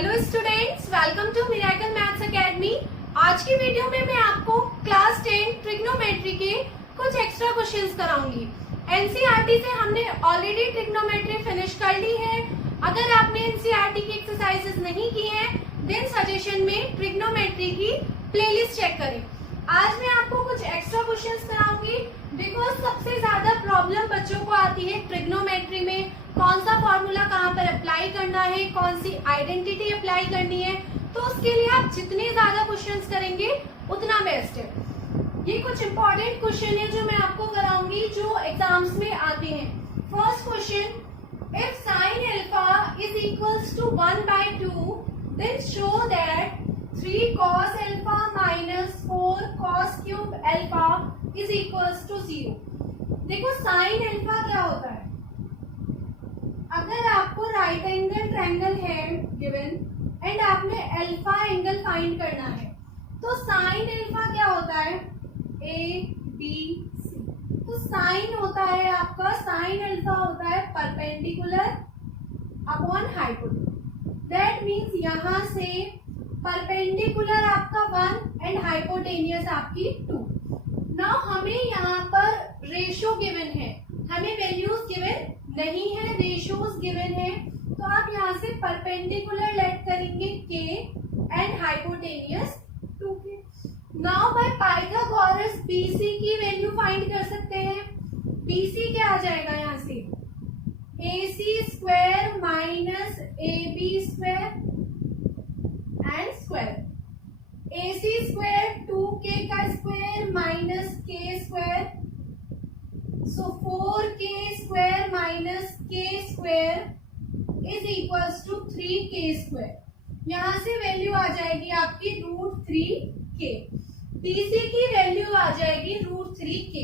Hello students, welcome to Miracle Maths Academy. आज की video में मैं आपको क्लास 10 ट्रिग्नोमेट्री के कुछ एक्स्ट्रा क्वेश्चंस कराऊंगी। एनसीईआरटी से हमने ऑलरेडी ट्रिग्नोमेट्री फिनिश कर ली है। अगर आपने एनसीईआरटी की एक्सरसाइजेस नहीं की हैं, देन सजेशन में ट्रिग्नोमेट्री की प्लेलिस्ट चेक करें। आज मैं आपको कुछ एक्स्ट्रा क्वेश्चंस कराऊंगी बिकॉज सबसे ज्यादा प्रॉब्लम बच्चों को आती है ट्रिग्नोमेट्री में। कौन सा फॉर्मूला कहाँ पर अप्लाई करना है, कौन सी आइडेंटिटी अप्लाई करनी है, तो उसके लिए आप जितने ज्यादा क्वेश्चंस करेंगे उतना बेस्ट है। ये कुछ इंपॉर्टेंट क्वेश्चन है जो मैं आपको कराऊंगी जो एग्जाम्स में आते हैं। First question, if sine alpha is equals to 1/2 then show that 3 cos alpha minus 4 cos cube alpha is equals to 0। देखो साइन अल्फा क्या होता है। अगर आपको राइट एंगल ट्रायंगल है गिवन एंड आपने अल्फा एंगल फाइंड करना है तो साइन अल्फा क्या होता है, ए बी सी। तो साइन होता है आपका, साइन अल्फा होता है perpendicular upon hypotenuse. That means यहां से परपेंडिकुलर आपका 1 एंड हाइपोटेनियस आपकी 2। नाउ हमें यहाँ पर रेशो गिवन है, हमें वैल्यूज गिवन नहीं है, रेशियोज गिवन है। तो आप यहाँ से परपेंडिकुलर लेट करेंगे के and hypotenuse 2k। Now by Pythagoras BC की वैल्यू फाइंड कर सकते हैं। BC क्या आ जाएगा यहाँ से, AC square minus AB square and square. AC square 2k का square minus k square, so 4k square minus k square is equals to 3k square। यहाँ से वैल्यू आ जाएगी आपकी √3k। BC की वैल्यू आ जाएगी √3k।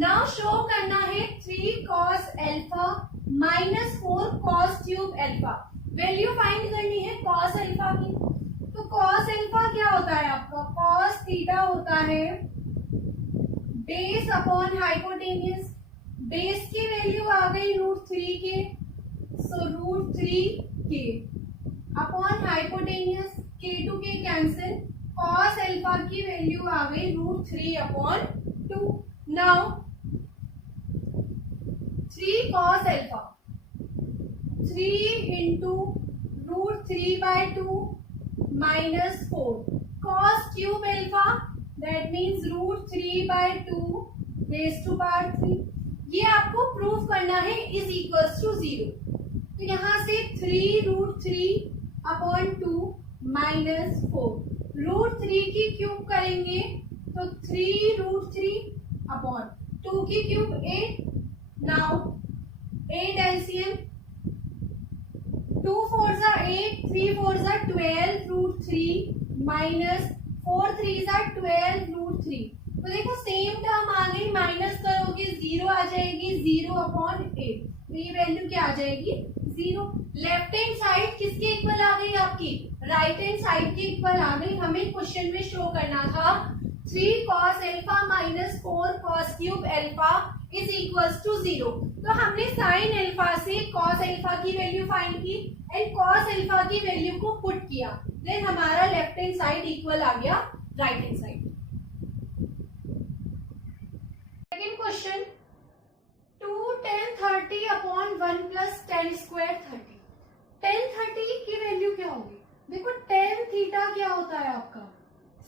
नाउ शो करना है 3 cos alpha minus 4 cos cube alpha. Value find करनी है cos अल्फा की। तो cos अल्फा क्या होता है आपका, cos थीटा होता है बेस अपॉन हाइपोटेनियस। बेस की वैल्यू आ गई √3k, so √3k upon hypotenuse, k to k cancel. cos alpha की वैल्यू आ गई √3/2। Now 3 cos alpha 3 into √3/2 minus 4 cos cube alpha that means √3/2 raise to power 3। ये आपको प्रूफ करना है इज इक्वल्स टू 0। तो यहाँ से 3√3/2 माइनस 4 √3 की क्यूब करेंगे तो 3√3/2 की cube 8। Now 8 LCM, 2 4s are 8, 3 4s are 12 √3 minus 4 3s are 12 √3। तो देखो सेम टर्म आ गई, माइनस करोगे 0 आ जाएगी, 0/8। तो ये वैल्यू क्या आ जाएगी, 0। लेफ्ट हैंड साइड किसके इक्वल आ गई आपकी, राइट हैंड साइड के इक्वल आ गई। हमें क्वेश्चन में शो करना था 3 cos alpha minus 4 cos cube alpha is equals to 0। तो हमने साइन अल्फा से cos अल्फा की वैल्यू फाइंड की एंड cos अल्फा की वैल्यू को पुट किया, देन हमारा लेफ्ट हैंड साइड इक्वल आ गया right hand side. Question 2 tan 30/1 plus tan square 30। tan 30 की वैल्यू क्या होगी, देखो tan थीटा क्या होता है आपका,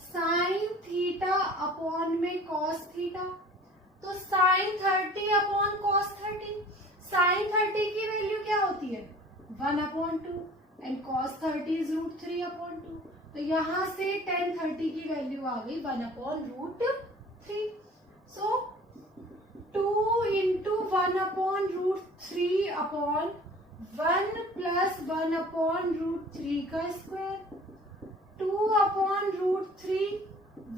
sin थीटा अपॉन में cos थीटा। तो sin 30/cos 30, sin 30 की वैल्यू क्या होती है 1/2 एंड cos 30 is √3/2। तो यहाँ से tan 30 की वैल्यू आ गई 1/√3। सो 2 into 1/√3/1 plus 1/√3 का square, 2/√3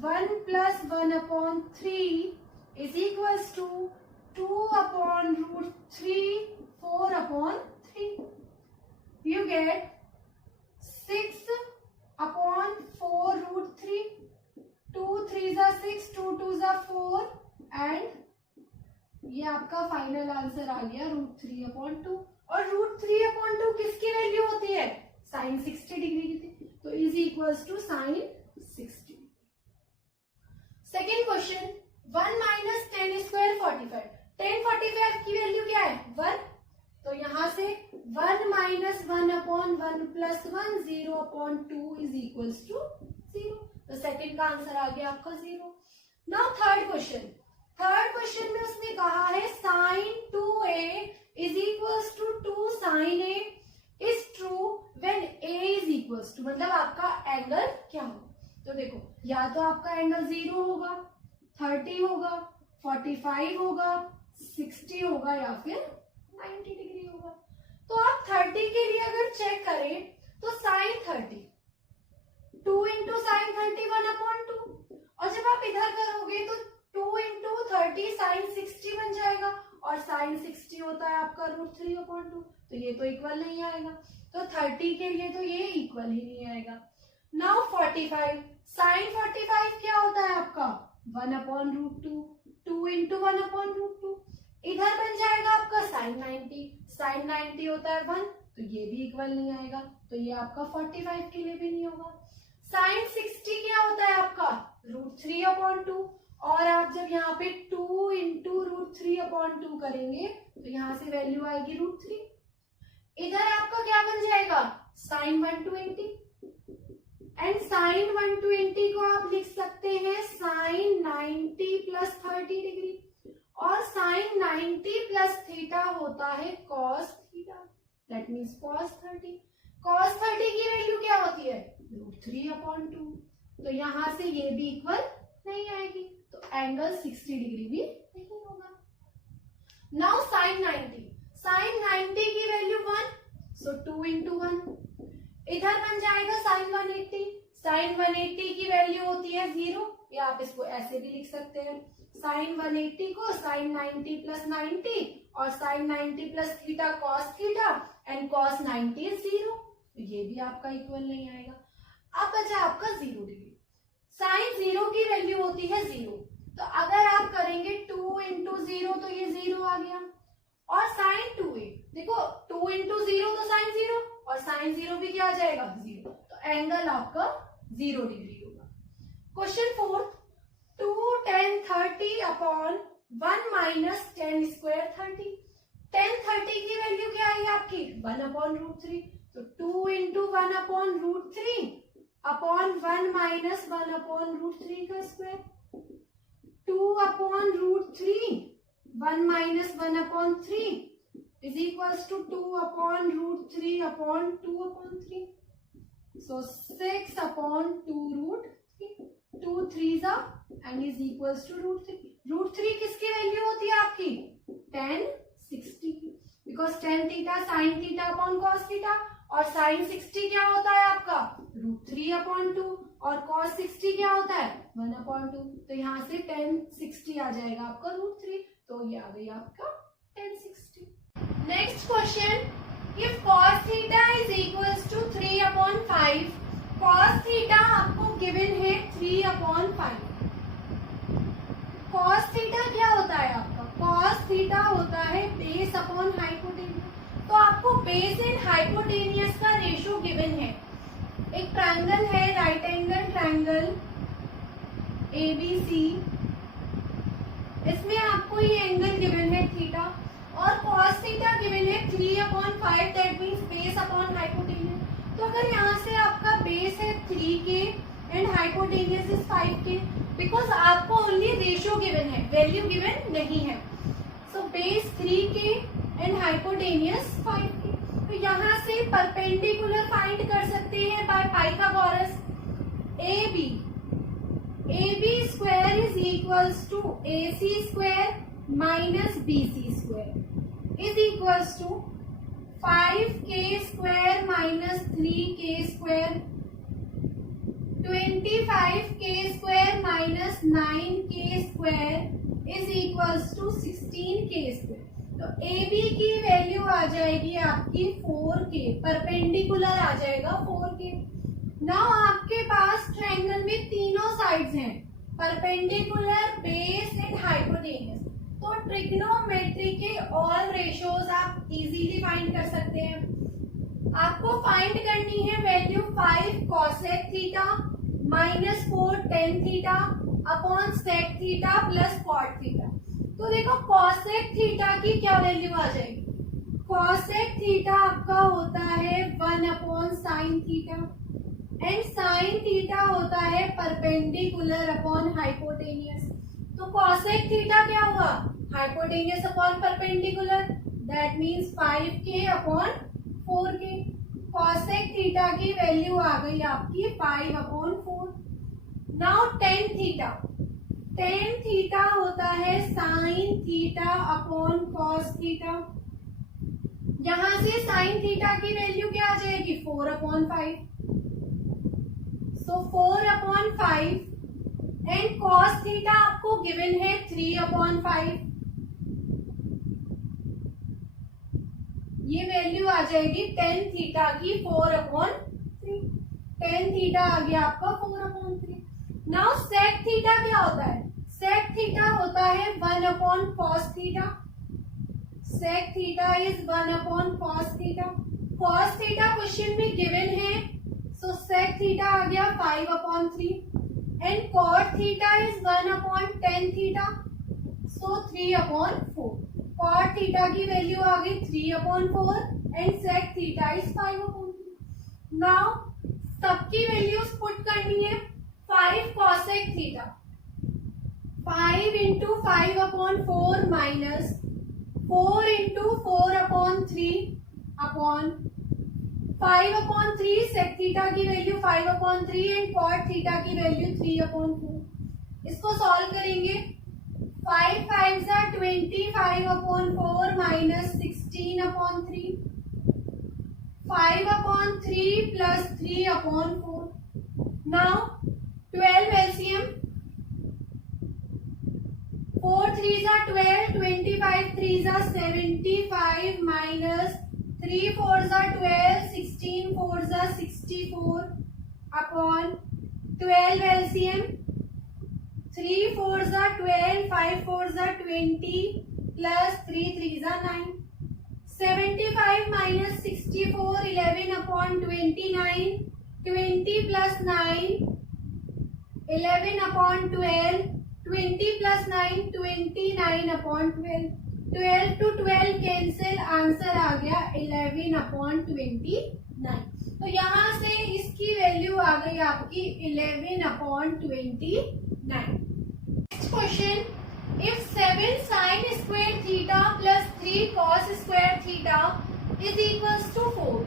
1 plus 1/3 is equals to 2/√3 4/3। You get 6/4√3, 2 3s are 6, 2 2s are 4 and ये आपका फाइनल आंसर आ गया √3/2। और √3/2 किसकी वैल्यू होती है, साइन 60 डिग्री की थी, तो is equals to sine 60। Second question, 1 minus 10 square 45। 10 45 की वैल्यू क्या है 1, तो यहां से 1 minus 1 upon 1 plus 1 0 upon 2 is equals to 0। तो सेकेंड का आंसर आ गया आपका 0। Now third question, third question में उसने कहा है sine 2a is equals to 2 sine a is true when a is equals to, मतलब आपका एंगल क्या होगा। तो देखो, या तो आपका एंगल 0 होगा, 30 होगा, 45 होगा, 60 होगा या फिर 90 डिग्री होगा। तो आप 30 के लिए अगर चेक करें तो साइन 30 2 इंटू साइन 30 1/2, और जब आप इधर करोगे तो 2 इंटू 30 साइन 60 बन जाएगा, और साइन 60 होता है आपका √3/2, तो ये तो इक्वल नहीं आएगा। तो 30 के लिए तो ये इक्वल ही नहीं आएगा। नाउ 45, साइन 45 क्या होता है आपका 1/√2, 2 इंटू 1/√2, इधर बन जाएगा आपका साइन 90, साइन 90 होता है 1, तो ये भी इक्वल नहीं आएगा, तो ये आपका 45 के लिए भी नहीं होगा। साइन 60 क्या होता है आपका √3/2, और आप जब यहाँ पे 2 इंटू √3/2 करेंगे तो यहाँ से वैल्यू आएगी √3, इधर आपका क्या बन जाएगा साइन 120, एंड साइन 120 को आप लिख सकते हैं साइन 90 प्लस 30 डिग्री, और साइन 90 प्लस थीटा होता है cos theta, that means cos 30। Cos 30 की वैल्यू क्या होती है √3/2, तो यहां से ये भी इक्वल नहीं आएगी, तो एंगल 60 डिग्री भी नहीं होगा। नाउ साइन 90, साइन 90 की वैल्यू 1, सो 2 इंटू 1, इधर बन जाएगा साइन 180, साइन 180 की वैल्यू होती है 0, या आप इसको ऐसे भी लिख सकते हैं, साइन 180 को साइन 90 प्लस 90 और sine 90 plus theta cos theta, and cos 90 is 0, तो ये भी आपका इक्वल नहीं आएगा। अब बचा आपका 0 डिग्री, साइन 0 की वैल्यू होती है 0, तो अगर आप करेंगे 2 इंटू 0 तो ये 0 आ गया, और साइन 2a, देखो 2 इंटू 0 तो साइन 0, और साइन 0 भी क्या आ जाएगा 0, तो एंगल आपका 0 डिग्री होगा। Question 4, 2 10 30 upon 1 minus 10 square 30। 10 30 की वैल्यू क्या आई आपकी 1/√3, तो 2 इंटू 1/√3 अपॉन 1 माइनस 1/√3 का square, 2/√3 1 minus 1/3 is equals to 2/√3 upon 2/3. So 6/2√3, 2 3s and is equals to √3. √3 किसकी वैल्यू होती है आपकी tan 60 की, because tan theta sine theta upon cos theta, और साइन 60 क्या होता है आपका √3/2, और कॉस 60 क्या होता है 1/2, तो यहाँ से tan 60 आ जाएगा आपका √3, तो ये आ गई आपका tan 60। Next question, if cos theta is equals to 3/5, cos theta आपको गिवन है 3/5। cos थीटा क्या होता है आपका, cos थीटा होता है बेस अपॉन हाइपोटेनियस, तो आपको बेस एंड हाइपोटेनियस का रेशियो गिवन है। एक ट्रायंगल है राइट एंगल ट्रायंगल ABC, इसमें आपको ये एंगल गिवन है थीटा, और cos थीटा गिवन है 3/5, that means base upon hypotenuse. तो अगर यहाँ से आपका बेस है 3k and hypotenuse is 5k, because आपको ओनली रेशियो गिवन है, वैल्यू गिवन नहीं है। So base 3k and hypotenuse 5k, तो यहाँ से परपेंडिकुलर फाइंड कर सकते हैं by Pythagoras. AB square is equals to AC square minus BC square is equals to 5k square minus 3k square, 25k square minus 9k square is equals to 16k square. तो AB की value आ जाएगी आपकी 4k, perpendicular आ जाएगा 4k। Now आपके पास triangle में तीनों sides हैं, परपेंडिकुलर, बेस एंड हाइपोटेनियस, तो ट्रिग्नोमेट्री के ऑल रेशियोज आप इजीली फाइंड कर सकते हैं। आपको फाइंड करनी है value 5 cosec theta minus 4 tan theta upon sec theta plus cot theta. तो देखो cosec थीटा की क्या वैल्यू आ जाएगी, cosec थीटा आपका होता है 1 upon sin theta and sin theta होता है परपेंडिकुलर अपॉन हाइपोटेनियस। तो cosec थीटा क्या हुआ, hypotenuse upon perpendicular, that means 5k upon 4k। cosec theta की वैल्यू आ गई आपकी 5 upon 4। Now tan theta, tan theta होता है sin theta upon cos theta. यहां से sin थीटा की वैल्यू क्या आ जाएगी, 4 upon 5। So 4 upon 5 and cos theta आपको गिवन है 3 अपॉन 5। ये वैल्यू आ जाएगी tan थीटा की 4 अपॉन 3। tan थीटा आ गया आपका 4 अपॉन 3। नाउ sec थीटा क्या होता है, sec थीटा होता है 1 upon cos theta. sec theta is 1 upon cos theta. cos theta question में गिवन है, सो sec थीटा आ गया 5 upon 3 and cot theta is 1 upon tan theta, so 3 upon 4। cot theta की वैल्यू आ गई 3 upon 4 and sec theta is 5 upon 3। Now सबकी values put करनी है। 5 cosec theta 5 into 5 upon 4 minus 4 into 4 upon 3 upon 5 upon 3 sec theta की value 5 upon 3 and cot theta की value 3 upon 4। इसको solve करेंगे। 5 5 are 25 upon 4 minus 16 upon 3, 5 upon 3 plus 3 upon 4. Now 12 LCM, 4 3s are 12, 25 3s are 75 minus 3 4s are 12, 16 4s are 64 upon 12 LCM, 3 4s are 12, 5 4s are 20 plus 3 3s are 9. 75 minus 64, 11 upon 29, 20 plus 9, 11 upon 12, 20 plus 9, 29 upon 12. 12 to 12 cancel, answer आ गया 11 upon 29। तो यहाँ से इसकी value आ गई आपकी 11 upon 29। Next question, if 7 sin square theta plus 3 cos square theta is equals to 4,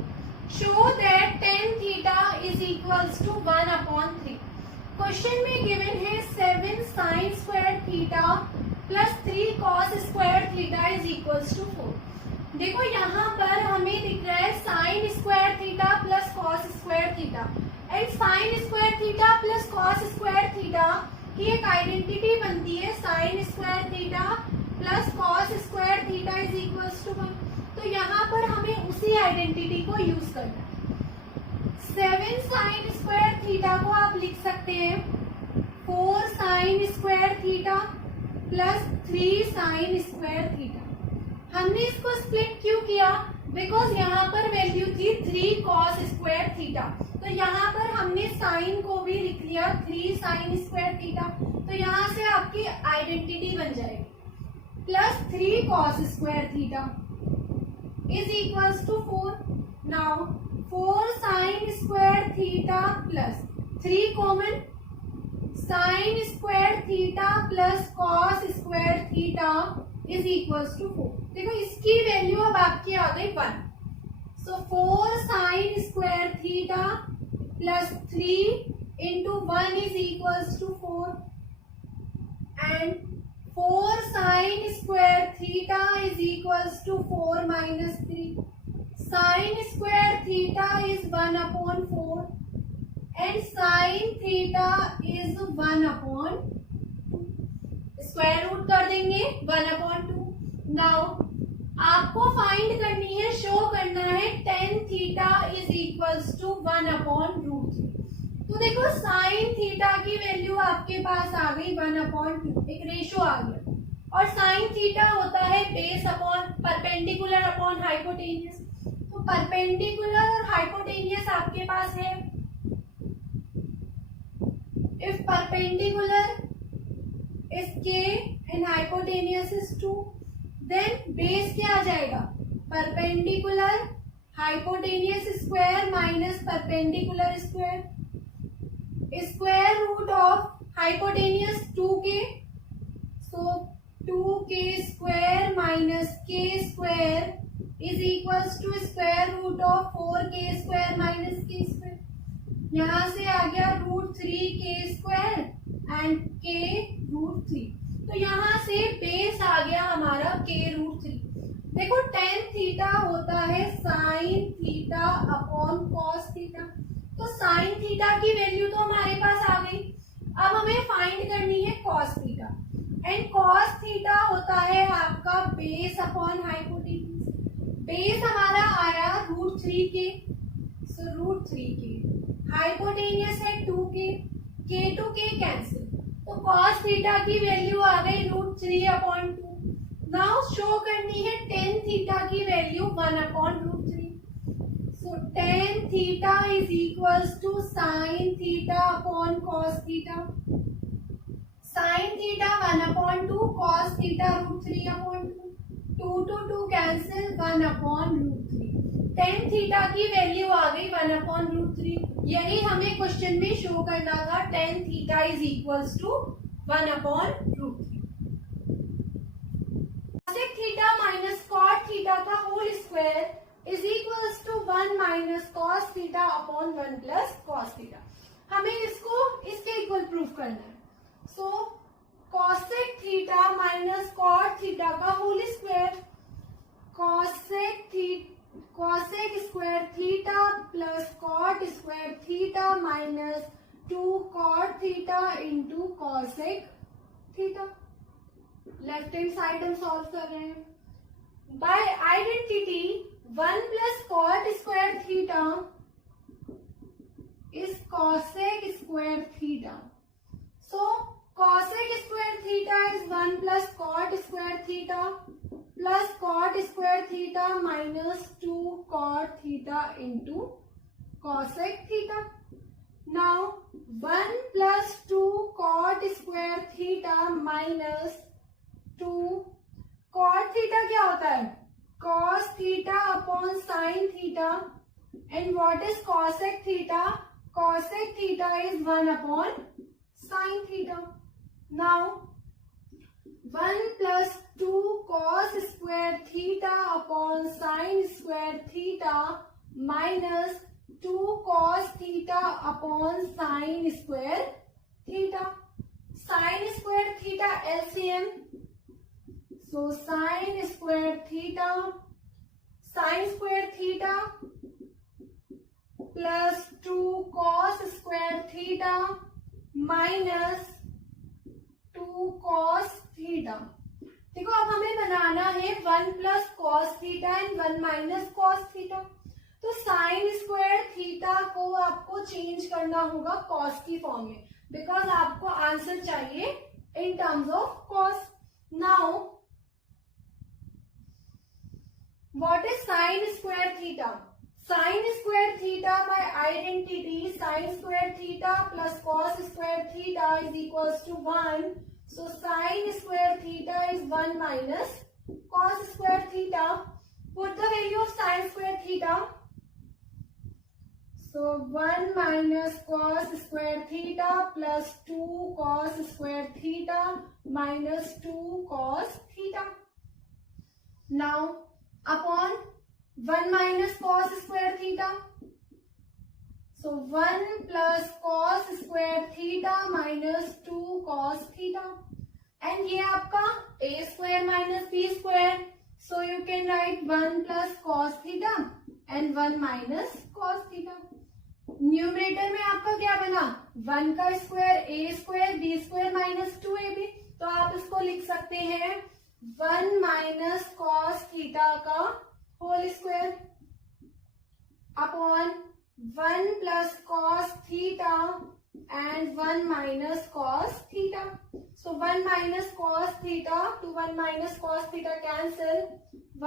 show that tan theta is equals to 1 upon 3. Question में गिवन है 7 sin square theta plus 3 cos square theta is equals to 4. देखो यहाँ पर हमें दिख रहा है sin square theta plus cos square theta and sin square theta plus cos square theta की एक आइडेंटिटी बनती है sin square theta plus cos square theta is equals to 1। तो यहाँ पर हमें उसी आइडेंटिटी को यूज करना है। 7 sin स्क्वायर थीटा को आप लिख सकते हैं 4 sin square theta plus 3 sin square theta. हमने इसको स्प्लिट क्यों किया, बिकॉज यहाँ पर वैल्यू थी 3 cos स्क्वायर थीटा, तो यहाँ पर हमने साइन को भी लिख लिया 3 sin स्क्वायर थीटा। तो यहाँ से आपकी आइडेंटिटी बन जाएगी plus 3 cos square theta is equals to 4। Now 4 sin square theta plus 3 common, sin square theta plus cos square theta is equals to 4। देखो इसकी वैल्यू अब आपकी आ गई 1। So 4 sin square theta plus 3 into 1 is equals to 4 and 4 sin square theta is equals to 4 minus 3। sin square theta is 1 upon 4 and sin theta is 1 upon 2। Square root कर देंगे 1 upon 2। Now आपको find करनी है, show करना है tan theta is equals to 1 upon root 3। तो देखो sin theta की वैल्यू आपके पास आ गई 1 अपॉन 2, एक रेशो आ गया, और sin थीटा होता है base upon perpendicular upon hypotenuse. तो परपेंडिकुलर और हाइपोटेनियस आपके पास है, if perpendicular is k and hypotenuse is 2, then base क्या आ जाएगा, perpendicular hypotenuse square minus perpendicular square, square root of hypotenuse 2k, so 2k square minus k square is equals to square root of 4k square minus k square. यहाँ से आ गया root 3k square and k root 3. तो यहाँ से base आ गया हमारा k root 3. देखो tan थीटा होता है sign theta upon cos theta, तो साइन थीटा की वैल्यू तो हमारे पास आ गई. अब हमें फाइंड करनी है cos theta, and cos theta होता है आपका बेस अपॉन हाइपोटेन्यूज. बेस हमारा आया root 3k, so root 3k, hypotenuse है 2k, k to k cancel, तो cos थीटा की वैल्यू आ गई रूट 3 अपॉन 2. नाउ शो करनी है tan थीटा की value 1 upon root 3. So tan theta is equals to sine theta upon cos theta. Sine theta 1 upon 2, cos theta root 3 upon 2, 2 to 2 cancel, 1 upon root 3. tan theta की value आ गई 1 upon root 3. यही हमें question में show करना था, tan theta is equals to 1 upon root 3. cosec theta minus cot theta का whole square is equals to 1 minus cos theta upon 1 plus cos theta. हमें इसको इसके इक्वल प्रूफ करना है. So cosec theta minus cot theta का whole square, cosec square theta plus cot square theta minus 2 cot theta into cosec theta. Left hand side हम solve कर रहे हैं. Bye identity 1 plus cot square theta is cosec square theta. So cosec square theta is 1 plus cot square theta plus cot square theta minus 2 cot theta into cosec theta. Now 1 plus 2 cot square theta minus 2 cot theta क्या होता है, cos theta upon sine theta, and what is cosec theta, cosec theta is 1 upon sine theta. Now 1 plus 2 cos square theta upon sign square theta minus 2 cos theta upon sign square theta. Sine square theta LCM, so sine square theta, sine square theta plus 2 cos square theta minus 2 cos theta. देखो अब हमें बनाना है 1 plus cos theta and 1 minus cos theta. तो sign square theta को आपको change करना होगा cos की फॉर्म में, बिकॉज आपको आंसर चाहिए in terms of cos. Now what is sine square theta, sine square theta by identity sine square theta plus cos square theta is equals to 1. So sin square theta is 1 minus cos square theta. Put the value of sin square theta. So 1 minus cos square theta plus 2 cos square theta minus 2 cos theta. Now upon 1 minus cos square theta. So 1 plus cos square theta minus 2 cos theta, and ये आपका a square minus b square, so you can write 1 plus cos theta and 1 minus cos theta. Numerator में आपका क्या बना, 1 का square a square b square minus 2ab, तो आप इसको लिख सकते हैं 1 माइनस cos थीटा का whole square upon 1 plus cos theta and 1 minus cos theta. So 1 minus cos theta to 1 minus cos theta cancel,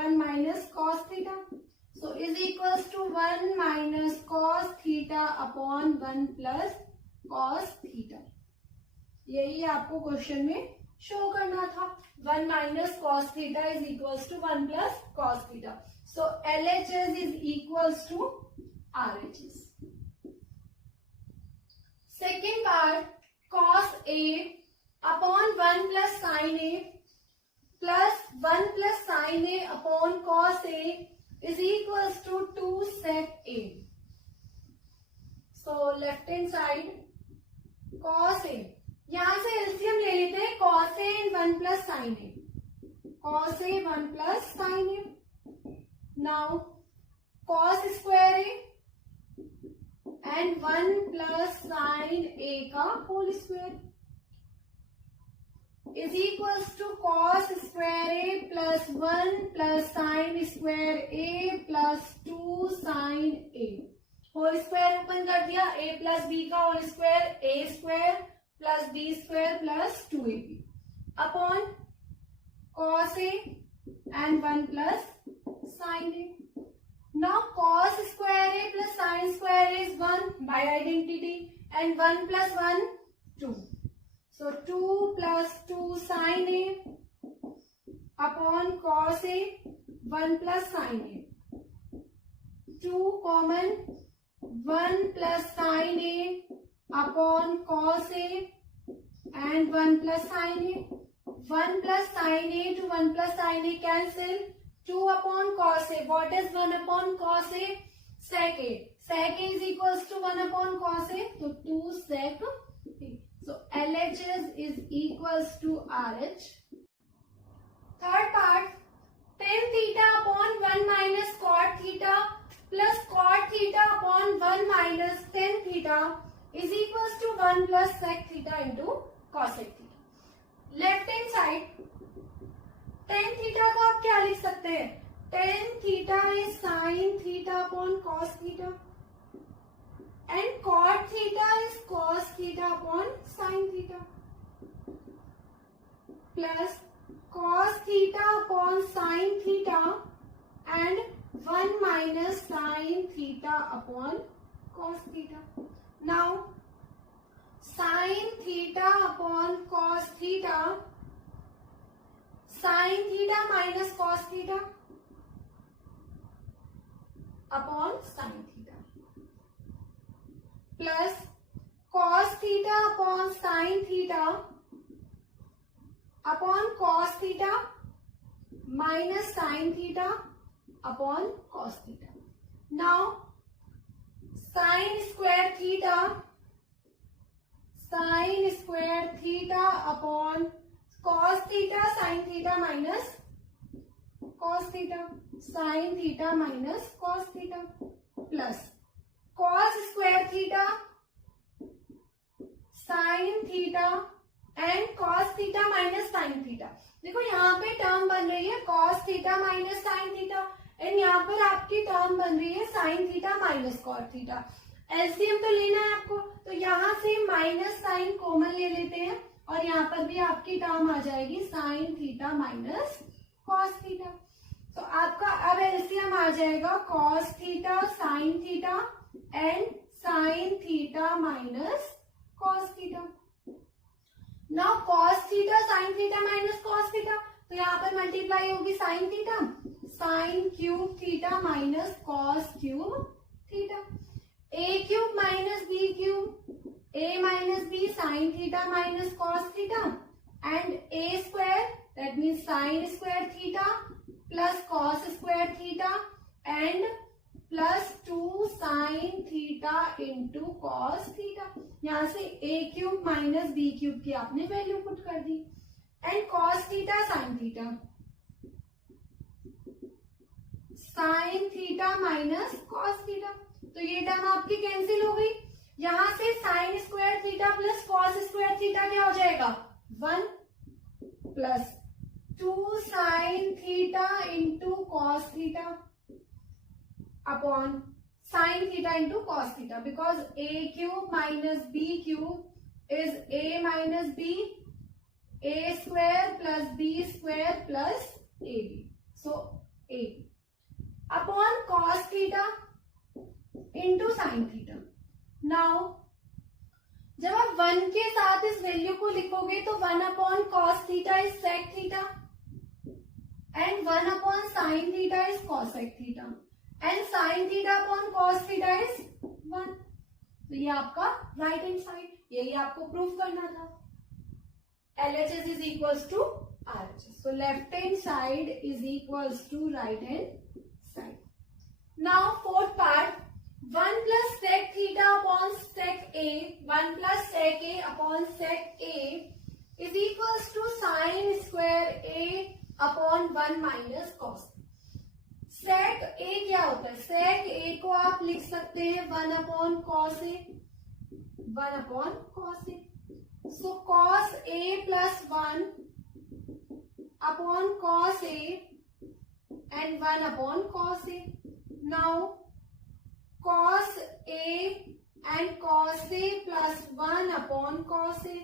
1 minus cos theta. So is equals to 1 minus cos theta upon 1 plus cos theta. यही आपको question में show करना था. 1 minus cos theta is equals to 1 plus cos theta. So LHS is equals to RHS. Second part, cos A upon 1 plus sin A plus 1 plus sin A upon cos A is equals to 2 sec A. So left hand side cos A, यहां से LCM ले लेते हैं. cos A and 1 plus sin A. cos A 1 plus sin A. Now cos square A and 1 plus sin A का whole square is equals to cos square A plus 1 plus sin square A plus 2 sin A. Whole square open कर दिया. A plus B का whole square, A square plus B square plus 2ab upon cos A and 1 plus sin A. Now cos square A plus sin square A is 1 by identity and 1 plus 1 2. So 2 plus 2 sin A upon cos A 1 plus sin A. 2 common 1 plus sin A upon cos A and 1 plus sin A. 1 plus sin A to 1 plus sin A cancel. 2 upon cos A. What is 1 upon cos A? Sec A. Sec A is equals to 1 upon cos A. So 2 sec A. So LHS is equals to RH. Third part, tan theta upon 1 minus cot theta plus cot theta upon 1 minus tan theta is equals to 1 plus sec theta into cosec theta. Left hand side tan theta को आप क्या लिख सकते हैं? tan theta is sin theta upon cos theta and cot theta is cos theta upon sin theta plus cos theta upon sin theta and 1 minus sin theta upon cos theta. Now sin theta upon cos theta, sin theta minus cos theta upon sin theta plus cos theta upon sin theta upon cos theta minus sin theta upon cos theta. Now sin square theta upon cos theta sin theta minus cos theta, sin theta minus cos theta plus cos square theta sin theta and cos theta minus sin theta. देखो यहाँ पे term बन रही है cos theta minus sin theta and यहाँ पर आपकी term बन रही है sin theta minus cos theta. LCM तो लेना है आपको, तो यहाँ से माइनस साइन कॉमन ले लेते हैं और यहाँ पर भी आपकी टर्म आ जाएगी sin theta minus cos theta. तो आपका अब एलसीएम आ जाएगा cos theta sin theta and sin theta minus cos theta. Now cos theta sin theta minus cos theta, तो यहाँ पर मल्टीप्लाई होगी sin theta, sin cube theta minus cos cube theta. a cube minus b cube, a minus b sin theta minus cos theta and a square that means sin square theta plus cos square theta and plus 2 sin theta into cos theta. यहाँ से a cube minus b क्यूब की आपने value put कर दी and cos theta sin theta, sin theta minus cos theta. तो ये term आपकी कैंसिल हो गई. यहाँ से sin square theta plus cos square theta क्या हो जाएगा? 1 plus 2 sin theta into cos theta upon sin theta into cos theta, because a cube minus b cube is a minus b, a square plus b square plus ab. So a. Upon cos theta into sine theta. Now जब आप 1 के साथ इस value को लिखोगे तो 1 upon cos theta is sec theta and 1 upon sine theta is cosec theta and sine theta upon cos theta is 1। तो ये आपका राइट हैंड साइड, यही आपको प्रूव करना था। LHS is equals to RHS. So left hand side is equals to right hand side. Now fourth part, 1 plus sec theta upon sec A, 1 plus sec A upon sec A is equals to sin square A upon 1 minus cos। sec A क्या होता है? sec A को आप लिख सकते हैं 1 upon cos A, 1 upon cos A। So cos A plus 1 upon cos A and 1 upon cos A. Now cos A and cos A plus 1 upon cos A.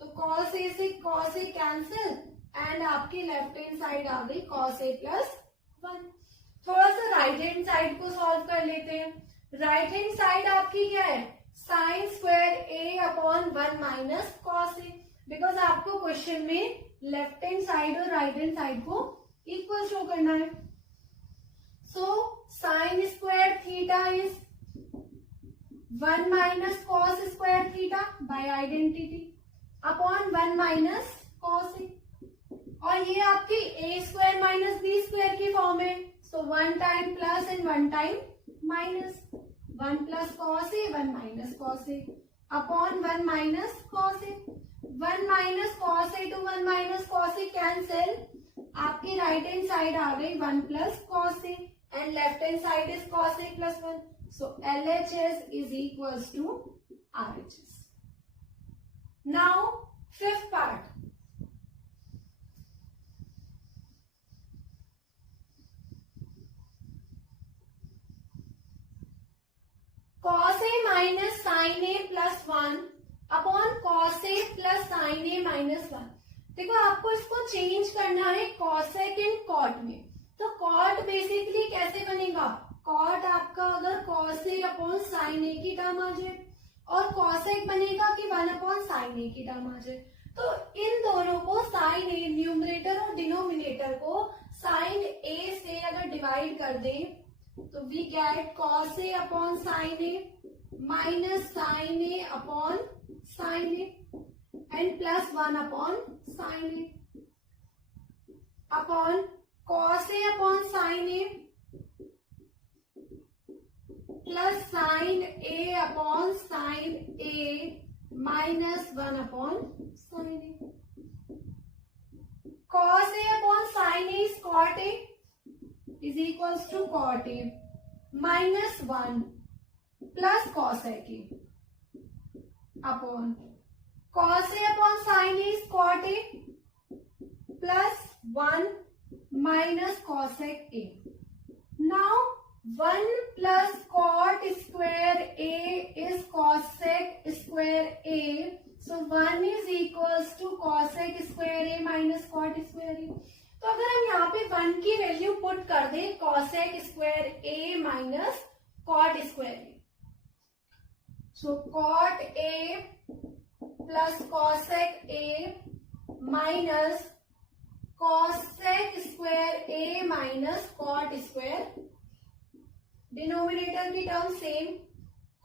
तो cos A से cos A cancel and आपकी left hand side आ गई cos A plus 1। थोड़ा सा right hand side को solve कर लेते हैं। राइट हैंड साइड आपकी क्या है? Sine square a upon 1 minus cos A, because आपको क्वेश्चन में लेफ्ट हैंड साइड और राइट हैंड साइड को इक्वल शो करना है। So sine square theta is 1 minus cos square theta by identity upon 1 minus cos A, और ये आपकी A square minus B square की फॉर्म है। So 1 time plus and 1 time minus, 1 plus cos A 1 minus cos A upon 1 minus cos A. 1 minus cos A to 1 minus cos A cancel, आपकी right hand side आ गई 1 plus cos A and left hand side is cos A plus 1। So LHS is equals to RHS. Now fifth part, cos A minus sin A plus 1 upon cos A plus sin A minus 1। देखो आपको इसको change करना है cosec and cot में। तो cot basically कैसे बनेगा? cot आपका अगर cos A upon sin A की टर्म आ जाए और cosec बनेगा कि 1 अपॉन sin A की टर्म आ जाए। तो इन दोनों को sin A, न्यूमरेटर और डिनोमिनेटर को sin A से अगर डिवाइड कर दें तो we get cos A upon sin A minus sin A upon sin A and plus 1 upon sin A upon cos A upon sin A plus sin A upon sin A minus 1 upon sin A। cos A upon sin A is cot A is equals to cot A minus 1 plus cosec A upon cos A upon sin A is cot A plus 1 minus cosec A. Now 1 plus cot square A is cosec square A. So 1 is equals to cosec square A minus cot square A. तो अगर हम यहाँ पे 1 की value put कर दें cosec square A minus cot square A, so cot A plus cosec A minus cosec square A minus cot square, denominator की term same,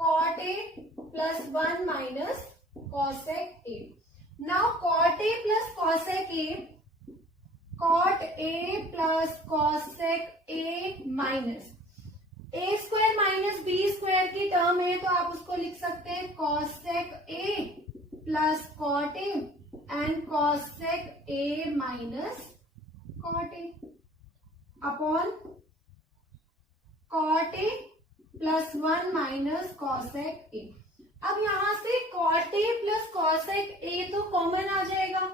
cot A plus 1 minus cosec A। Now cot A plus cosec A, cot A plus cosec A minus A square minus B square की term है तो आप उसको लिख सकते हैं cosec A plus cot A and cosec A minus cot A upon cot A plus 1 minus cosec A। अब यहां से cot A plus cosec A तो कॉमन आ जाएगा,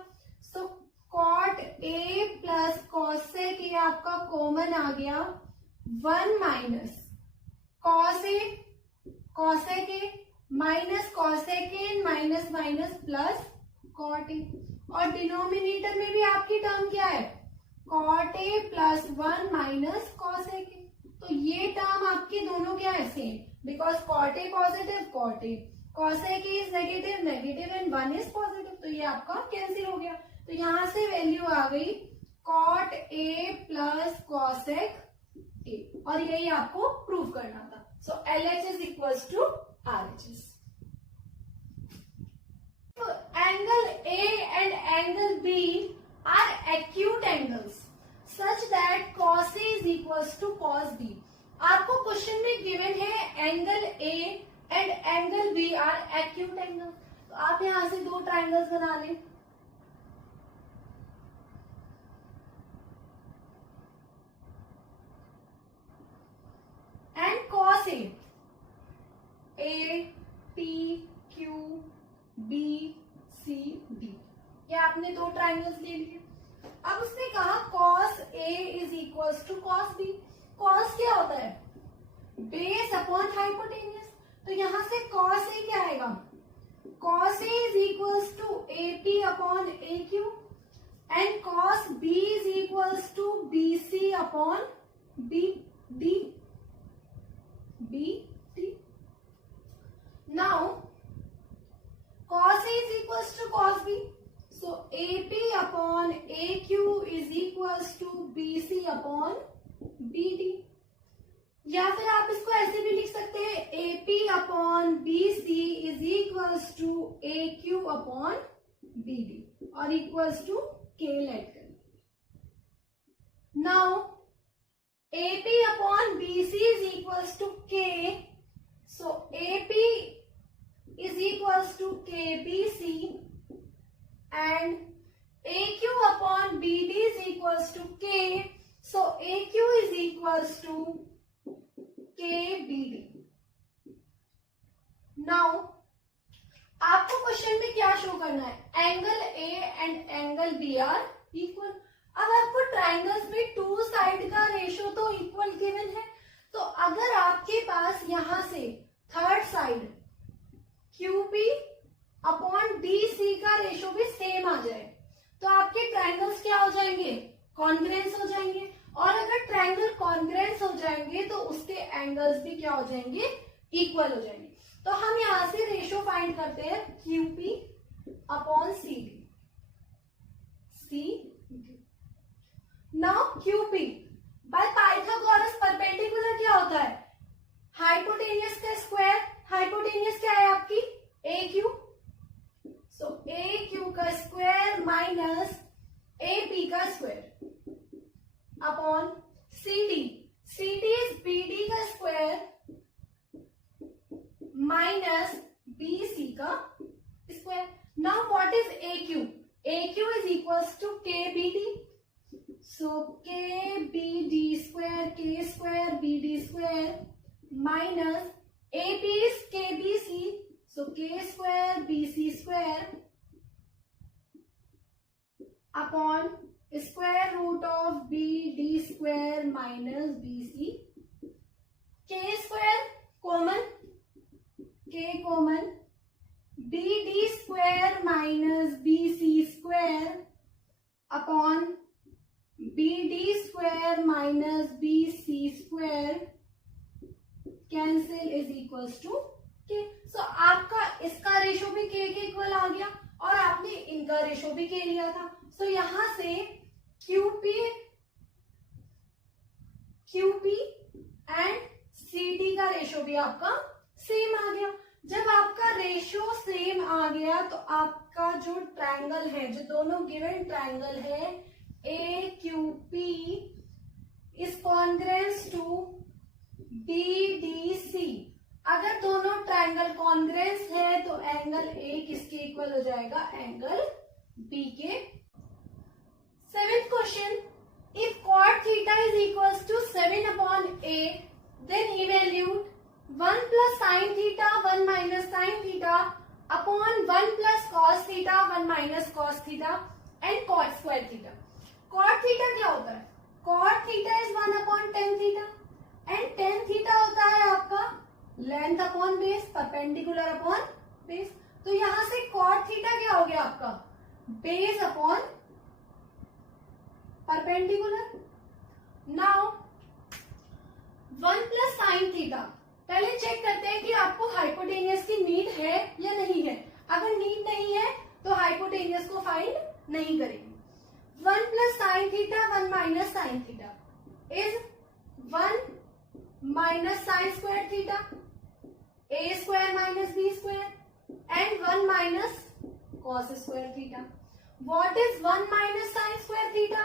सो cot A plus cosec A आपका कॉमन आ गया 1 minus cos A cosec A minus cosec A minus minus plus cot A, और denominator में भी आपकी टर्म क्या है cot A plus 1 minus cosec A। तो तो ये टर्म आपके दोनों क्या है, same, because cot A positive cot A, cosec is negative negative and 1 is positive, तो ये आपका कैंसिल हो गया। तो यहां से वैल्यू आ गई cot A plus cosec A, और यही आपको प्रूव करना था। So LH is equals to RHS। तो angle A and angle B are acute angles such that cos A is equals to cos B। आपको क्वेश्चन में गिवन है angle A and angle B are acute angles, तो आप यहां से दो triangles बना लें। And cos A P Q B C D, ये आपने दो ट्राइंगल्स ले लिए। अब उसने कहा cos A is equals to cos B। cos क्या होता है, बेस अपॉन हाइपोटेन्यूस, तो यहां से cos A क्या आएगा, cos A is equals to AP upon AQ and cos B is equals to BC upon BD। Now cos A is equals to cos B, so AP upon AQ is equals to BC upon BD। या फिर आप इसको ऐसे भी लिख सकते हैं AP upon BC is equals to AQ upon BD और equals to K लेट कर। Now AP upon BC is equals to K, so AP is equals to KBC and AQ upon BD is equals to K, so AQ is equals to KBD। Now आपको question में क्या show करना है, angle A and angle B are equal. अब आपको triangles में two side का ratio तो इक्वल गिवन है, तो अगर आपके पास यहां से third side QP upon BC का रेशियो भी सेम आ जाए तो आपके ट्राइंगल्स क्या हो जाएंगे, कॉन्ग्रुएंस हो जाएंगे। और अगर ट्राइंगल कॉन्ग्रुएंस हो जाएंगे तो उसके एंगल्स भी क्या हो जाएंगे, इक्वल हो जाएंगे। तो हम यहां से रेशियो फाइंड करते हैं QP upon CD। Now QP by Pythagoras perpendicular क्या होता है, हाइपोटेनियस का स्क्वायर। हाइपोटेनियस क्या है आपकी AQ, सो AQ का स्क्वायर माइनस AP का square upon CD। CD is BD का स्क्वायर माइनस BC का square. Now what is AQ, AQ is equals to KBD, so KBD square K square BD square minus AP is KBC, so K square BC square upon square root of BD square minus BC, K square common, K common, BD square minus BC square upon BD square minus BC square cancel is equals to K। So आपका इसका ratio भी K के equal आ गया और आपने इनका ratio भी K लिया था। सो यहां से QP एंड CD का रेशो भी आपका सेम आ गया। जब आपका रेशो सेम आ गया तो आपका जो ट्रायंगल है, जो दोनों गिवन ट्रायंगल है AQP is congruence to BDC। अगर दोनों ट्रायंगल कॉन्ग्रुएंस है तो एंगल A किसके इक्वल हो जाएगा, एंगल B के। Seventh question, if cot theta is equals to 7 upon 8 then evaluate 1 plus sine theta 1 minus sine theta upon 1 plus cos theta 1 minus cos theta and cot square theta. Cot theta क्या होता है, cot theta is 1 upon tan theta and tan theta होता है आपका length upon base, perpendicular upon base. तो यहां से cot theta क्या हो गया आपका, base upon perpendicular. Now 1 plus sine theta. पहले चेक करते हैं कि आपको हाइपोटेनियस की नीड है या नहीं है। अगर नीड नहीं है तो हाइपोटेनियस को फाइंड नहीं करेंगे। 1 plus sine theta 1 minus sine theta is 1 minus sine square theta a square minus b square and 1 minus cos square theta. What is 1 minus sine square theta?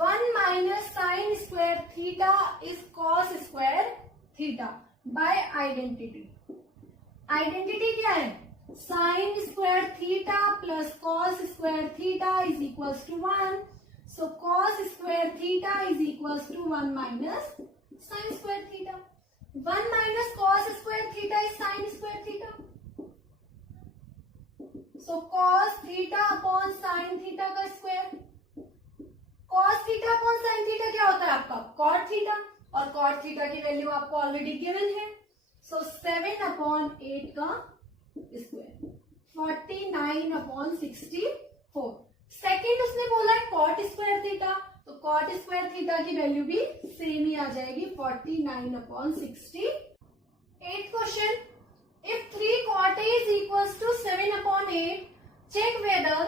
1 minus sine square theta is cos square theta by identity. Identity क्या है? Sine square theta plus cos square theta is equals to 1। So cos square theta is equals to 1 minus sine square theta. 1 minus cos square theta is sine square theta. So cos theta upon sine theta का square. cos theta upon sine theta क्या होता है आपका? cot theta, और cot theta की value आपको already given है। So 7 upon 8 का स्क्वायर 49 अपॉन 64। सेकेंड उसने बोला है cot स्क्वायर थीटा, तो cot स्क्वायर थीटा की वैल्यू भी सेम ही आ जाएगी 49 upon 60। 8th question, if 3 cot A is equals to 7 upon 8, check whether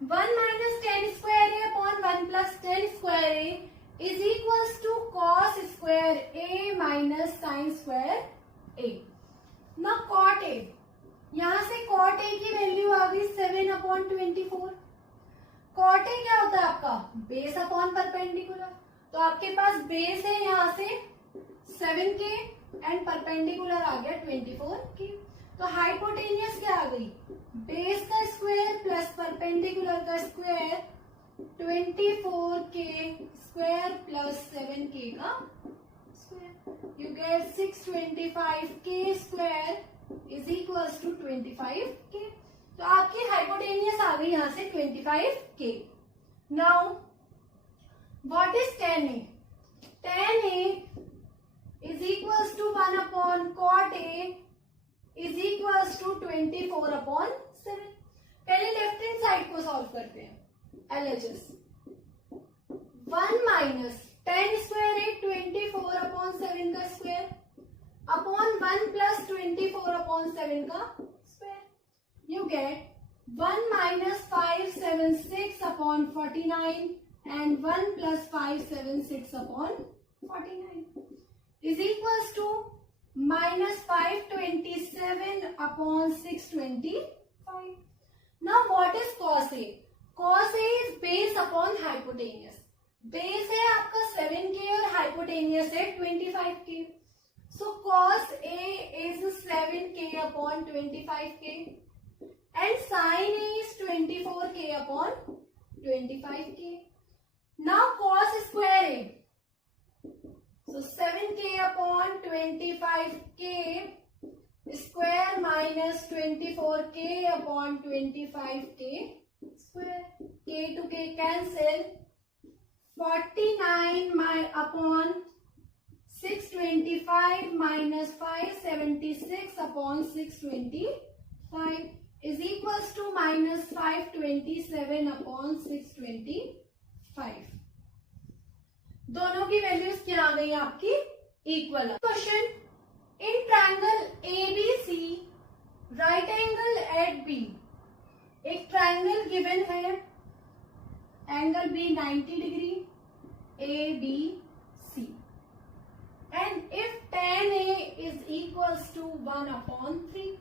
1 minus 10 square A upon 1 plus 10 square A is equals to cos square A minus sin square A. Now cot A, यहां से cot A की value आ गई 7 upon 24। cot A क्या होता है आपका? Base upon perpendicular. तो आपके पास बेस है यहां से 7k एंड परपेंडिकुलर आ गया 24k। तो हाइपोटेनियस क्या आ गई? बेस का स्क्वायर प्लस परपेंडिकुलर का square 24k square plus 7k का square. You get 625k square is equals to 25k। तो आपकी हाइपोटेनियस आ गई यहां से 25k। Now what is tan A? tan A is equals to 1 upon cot A is equals to 24 upon 7। पहले left hand side को solve करते हैं। LHS 1 माइनस tan स्क्वायर है 24 अपॉन 7 का स्क्वायर अपॉन 1 प्लस 24 अपॉन 7 का square. You gate 1 minus 576 upon 49 and 1 plus 576 upon 49 is equals to minus 527 upon 625. Now what is cos A? Cos A is base upon hypotenuse. Base है आपका 7k और hypotenuse है 25k. So cos A is 7k upon 25k and sin A is 24k upon 25k. Now cos square A. So 7k upon 25k square minus 24k upon 25k square. K to k cancel. 49 upon 625 minus 576 upon 625 is equals to minus 527 upon 625. दोनों की values क्या आ गई आपकी? Equal. Question, in triangle ABC right angle at B। एक triangle given है, angle B 90 degree, ABC, and if tan A is equals to 1 upon 3।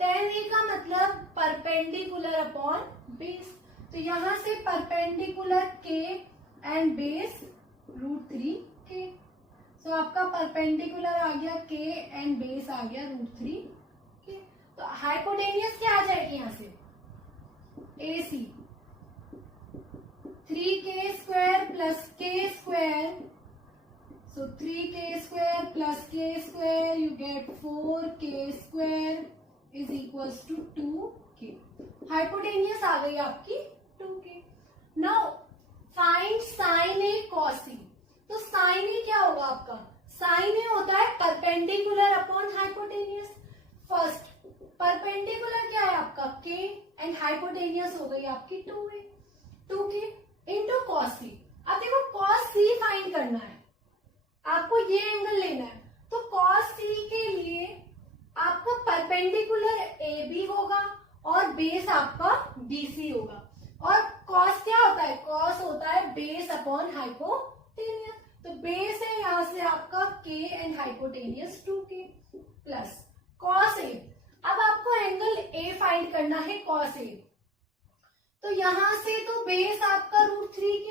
tan A का मतलब परपेंडिकुलर अपॉन बेस। तो यहां से perpendicular k and base √3k। सो आपका perpendicular आ गया k and base आ गया √3k। तो हाइपोटेनियस क्या आ जाएगी यहां से? AC 3k square plus k square. So 3k square plus k square you get 4k square is equals to 2k। Hypotenuse आ गई आपकी 2k। Now find sine A cos A. तो साइन ए क्या होगा आपका? साइन ए होता है perpendicular upon hypotenuse. First perpendicular क्या है आपका? k एंड हाइपोटेनियस हो गई आपकी 2a। 2k इंटू कॉस सी। अब देखो कॉस सी फाइंड करना है आपको, ये एंगल लेना है। तो cos C के लिए आपका परपेंडिकुलर AB होगा और बेस आपका BC होगा। और cos क्या होता है? cos होता है बेस अपॉन हाइपोटेनियस। तो बेस है यहां से आपका K and hypotenuse 2K plus cos A। अब आपको एंगल A फाइंड करना है cos A। तो यहां से तो बेस आपका √3K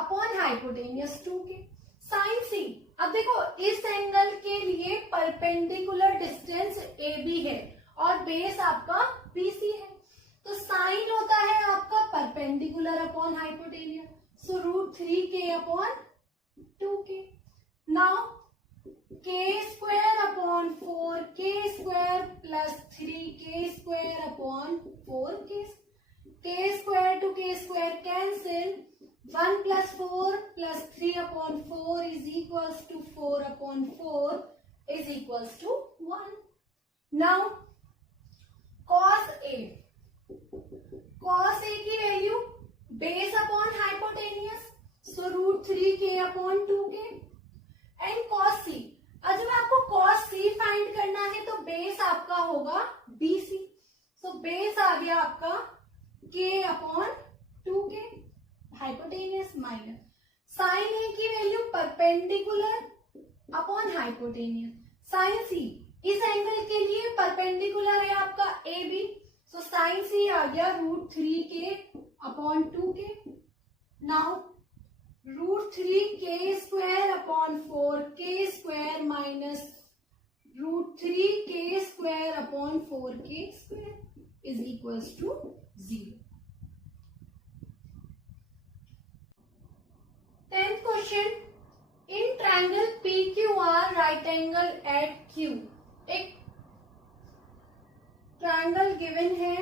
upon hypotenuse 2K sign C। अब देखो इस एंगल के लिए परपेंडिकुलर डिस्टेंस AB है और बेस आपका BC है। तो साइन होता है आपका perpendicular upon hypotenuse, so √3K upon 2K। Now K square upon 4K square plus 3K square upon 4K। K square to K square cancel, 1 plus 4 plus 3 upon 4 is equals to 4 upon 4 is equals to 1. Now cos A की value base upon hypotenuse, so √3K upon 2K and cos C। अब जब आपको cos C find करना है तो base आपका होगा BC, so base आ गया आपका K अपॉन 2K hypotenuse minus sine A की value perpendicular upon hypotenuse sine C. इस एंगल के लिए परपेंडिकुलर है आपका ए बी, सो साइन सी आ गया √3K upon 2K। Now √3K square upon 4K square minus √3K square upon 4K square is equals to 0। 10th question, in triangle PQR right angle at Q। एक triangle given है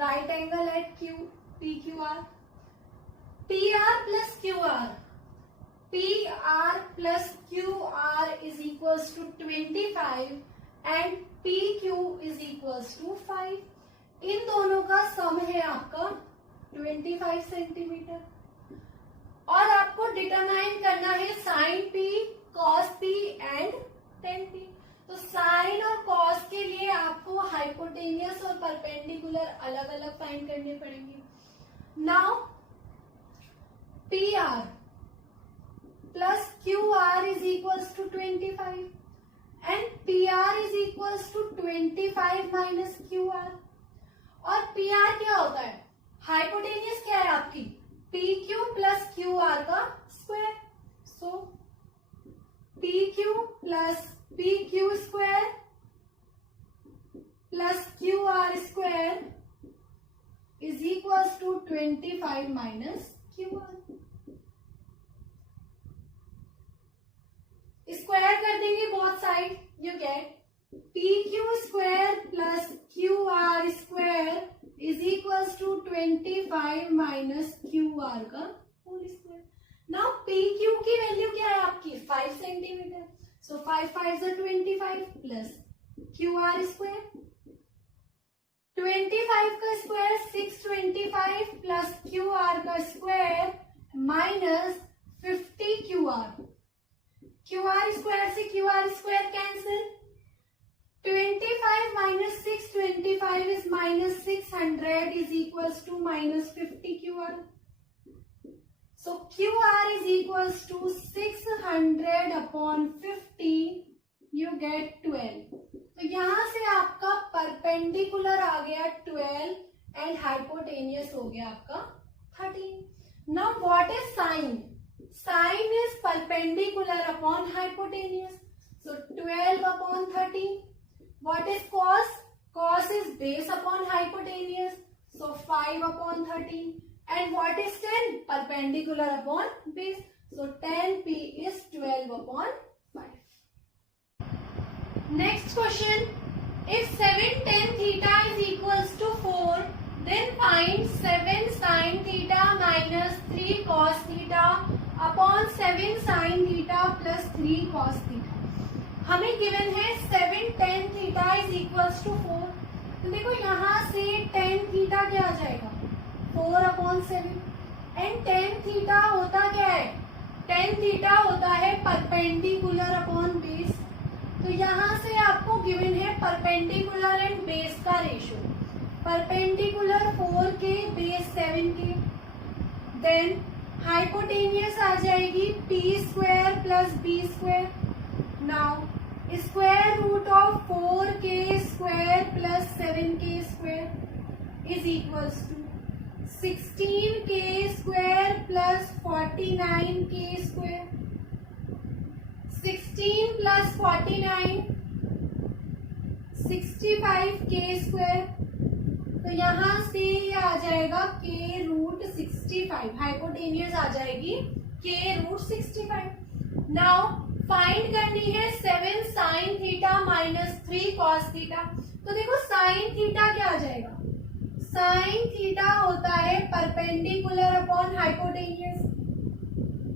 right angle at Q PQR, PR plus QR, PR plus QR is equals to 25 and PQ is equals to 5। इन दोनों का सम है आपका 25 centimetre और आपको determine करना है sine P, cos P and tan P। तो साइन और कॉस के लिए आपको हाइपोटेनियस और परपेंडिकुलर अलग अलग फाइंड करने पड़ेंगे। Now PR plus QR is equals to 25 and PR is equals to 25 minus QR। और PR क्या होता है? हाइपोटेनियस क्या है आपकी? PQ प्लस QR का square, so PQ plus PQ square plus QR square is equals to 25 minus QR। Square कर देंगे both side, you get PQ square plus QR square is equals to 25 minus QR का whole square. Now PQ की value क्या है आपकी? 5 centimetre, so 5 5 is 25 plus QR square, 25 का square 625 plus QR का square minus 50 QR square से QR square cancel, 25 minus 625 is minus 600 is equals to minus 50 QR. So QR is equals to 600 upon 50, you get 12. तो यहां से आपका perpendicular आ गया 12 and hypotenuse हो गया आपका 13. Now what is sine? Sine is perpendicular upon hypotenuse. So 12 upon 13. What is cos? Cos is base upon hypotenuse. So 5 upon 13. And what is tan? Perpendicular upon base. So tan P is 12 upon 5. Next question. If 7 tan theta is equals to 4, then find 7 sin theta minus 3 cos theta upon 7 sin theta plus 3 cos theta. हमें given है 7 tan theta is equals to 4। तो देखो यहां से tan theta क्या आ जाएगा? 4 upon 7 and tan theta होता क्या है? टेन थीटा होता है परपेंडिकुलर अपॉन बेस। तो यहाँ से आपको गिवन है परपेंडिकुलर एंड बेस का ratio, perpendicular 4k base 7k। Then hypotenuse आ जाएगी p square plus b square. Now square root of 4k square plus 7k square is equals to 16k square plus 49k square. 16 plus 49 65k square. तो यहाँ से ये आ जाएगा k root 65, hypotenuse आ जाएगी k रूट 65। नाउ फाइंड करनी है 7 sine theta minus 3 cos theta. तो देखो साइन थीटा क्या आ जाएगा, साइन थीटा होता है परपेंडिकुलर अपॉन हाइपोटेनियस।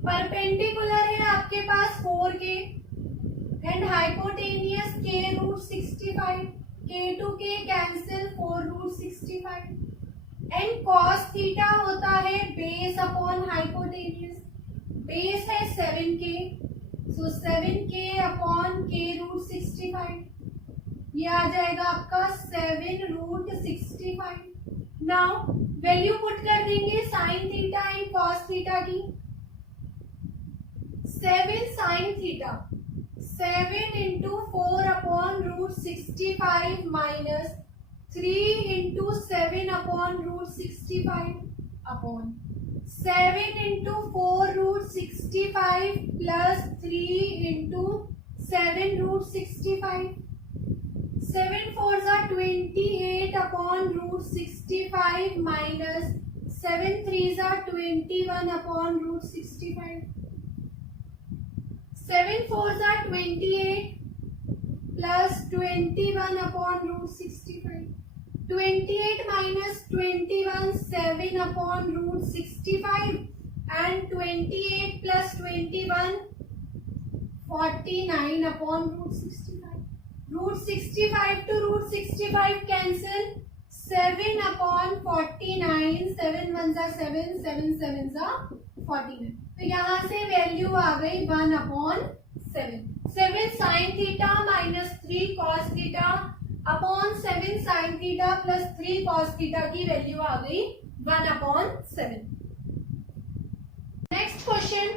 परपेंडिकुलर है आपके पास 4k and hypotenuse k root 65, k to k cancel 4 root 65 and cos theta होता है बेस अपॉन हाइपोटेनियस। बेस है 7k, सो 7k अपॉन k रूट 65, ये आ जाएगा आपका 7 रूट 65। नाउ वैल्यू पुट कर देंगे sine theta and cos theta की। 7 sine theta 7 into 4 upon root 65 minus 3 into 7 upon root 65 upon 7 into 4 root 65 plus 3 into 7 root 65। 7 4s are 28 upon root 65 minus 7 3s are 21 upon root 65. 7 4s are 28 plus 21 upon root 65. 28 minus 21 7 upon root 65 and 28 plus 21 49 upon root 65. Root 65 to root 65 cancel, 7 upon 49, 7 ones are 7, 7 sevens are 49. तो यहाँ से value आ गई 1 upon 7। 7 sin theta minus 3 cos theta upon 7 sin theta plus 3 cos theta की value आ गई 1 upon 7। Next question,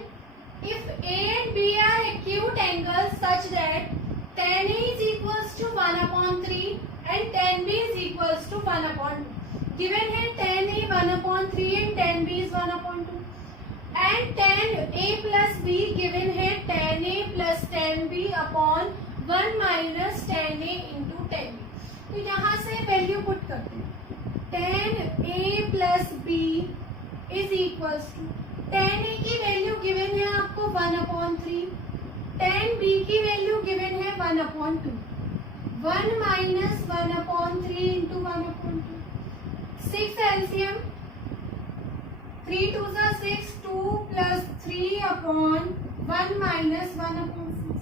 if A and B are acute angles such that tan A is equals to 1 upon 3 and tan B is equals to 1 upon 2. Given है tan A 1 upon 3 and tan B is 1 upon 2 and tan A plus B given है tan A plus tan B upon 1 minus tan A into tan B। तो यहाँ से value put करते हैं, tan A plus B is equals to tan A की value given है आपको 1 upon 3, tan B की वैल्यू गिवन है 1 upon 2, 1 minus 1 upon 3 into 1 upon 2, 6 LCM, 3 2s are 6, 2 plus 3 upon 1 minus 1 upon 6,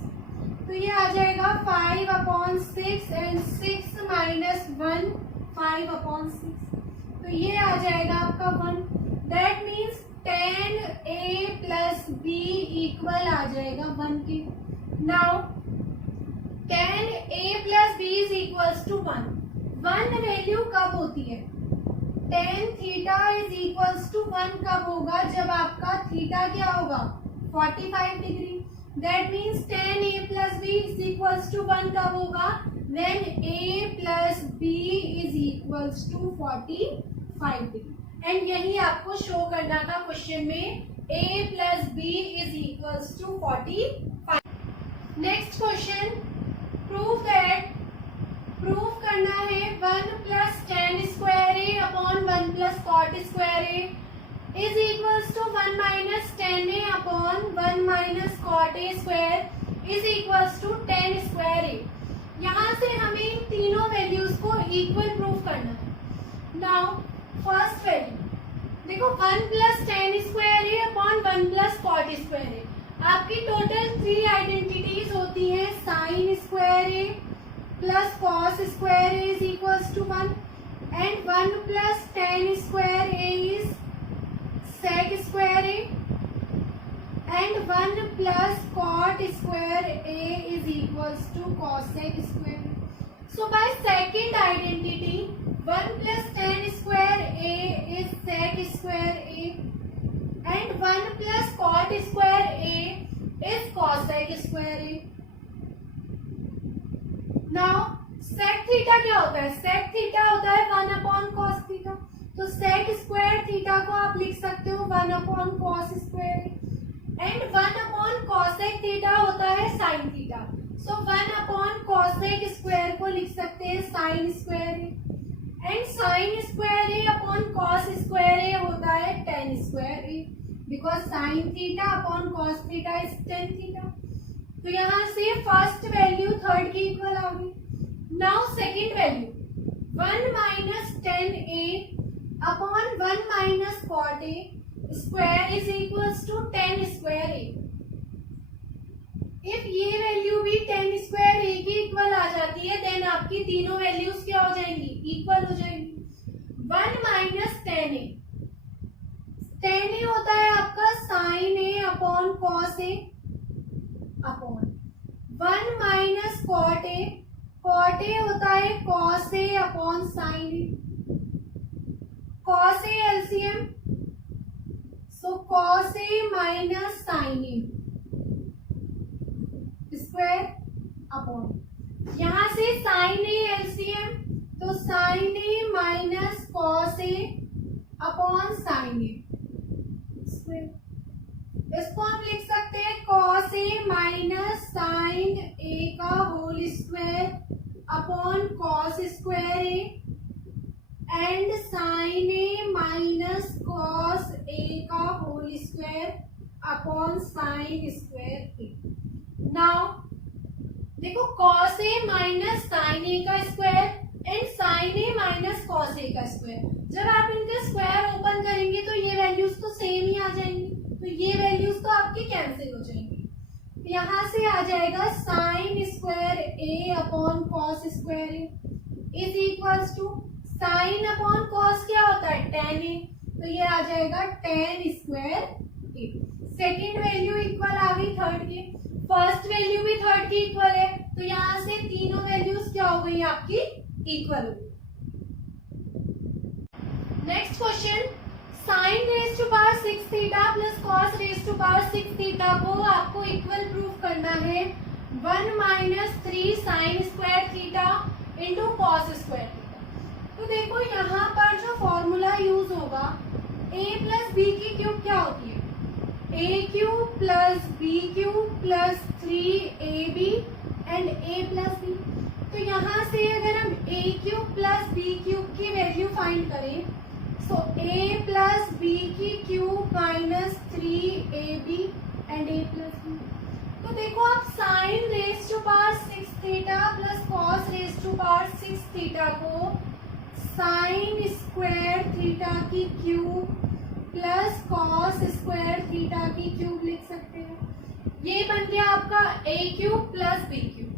तो ये आ जाएगा 5 upon 6 and 6 minus 1 5 upon 6, तो ये आ जाएगा आपका 1। That means tan A plus B equal आ जाएगा 1 के। Now tan A plus B is equals to 1। 1 value कब होती है, tan theta is equals to 1 कब होगा, जब आपका थीटा क्या होगा 45 degree. That means tan A plus B is equals to 1 कब होगा, when A plus B is equals to 45 degree. And यही आपको शो करना था क्वेश्चन में, A plus B is equals to 45। Next question, prove that, prove करना है 1 plus tan square A upon 1 plus cot square A is equals to 1 minus tan A upon 1 minus cot A square is equals to tan square A। यहाँ से हमें इन तीनों values को equal prove करना है। Now first value देखो 1 plus tan square A upon 1 plus cot square A, आपकी total 3 identities होती हैं, sin square A plus cos square A is equals to 1 and 1 plus tan square A is sec square A and 1 plus cot square A is equals to cosec square. So by second identity, 1 plus tan square A is sec square A and 1 plus cot square A is cosec square A. Now sec theta क्या होता है? sec थीटा होता है 1 upon cos theta. तो sec square theta को आप लिख सकते हो 1 upon cos square and 1 upon cosec theta होता है sin theta. So 1 upon cosec square को लिख सकते हैं sin square and sin square a upon cos square a होता है tan square a because sin theta upon cos theta is tan theta. तो यहाँ से फर्स्ट वैल्यू थर्ड की इक्वल आ गई. Now second value 1 minus tan A upon 1 minus cot a square is equals to tan square a. If ये value भी tan square a की equal आ जाती है देन आपकी तीनों वैल्यूज क्या हो जाएंगी? इक्वल हो जाएंगी. 1 minus tan a, tan a होता है आपका sin a upon cos a upon 1 minus cot a, cot a होता है cos a upon sin a. cos a LCM, so cos a minus sin a square upon यहाँ से sin a LCM, तो sin a minus cos a upon sin a square. इसको हम लिख सकते हैं cos a minus sin a का whole square upon cos square a and sin a minus cos a का whole square upon sin square a. Now देखो cos a minus sin a का square and sin a minus cos a का square. जब आप इनका square open करेंगे तो ये वैल्यूज तो सेम ही आ जाएंगी. तो ये वैल्यूज तो आपकी कैंसिल हो जाएंगी. यहाँ से आ जाएगा sin square a upon cos square a is equals to sine upon cos क्या होता है? tan a. तो ये आ जाएगा tan square a. Second value equal आ गई थर्ड के. फर्स्ट वैल्यू भी थर्ड की इक्वल है तो यहाँ से तीनों वैल्यूज क्या हो गई आपकी? इक्वल हो गई. Next question, sine raise to power 6 theta plus cos raise to power 6 theta को आपको इक्वल प्रूफ करना है 1 minus 3 sine square theta into cos square theta. तो देखो यहाँ पर जो फॉर्मूला यूज होगा a प्लस बी की क्यूब क्या होती है? a cube plus B cube plus 3ab and a plus B. तो यहाँ से अगर हम a cube plus B cube की वैल्यू फाइंड करें सो a प्लस बी की cube minus 3ab and a plus B. तो देखो आप sine raise to power 6 theta plus cos raise to power 6 theta को साइन स्क्वायर थीटा की cube plus cos square theta की cube लिख सकते हैं. ये बन गया आपका a cube plus B cube.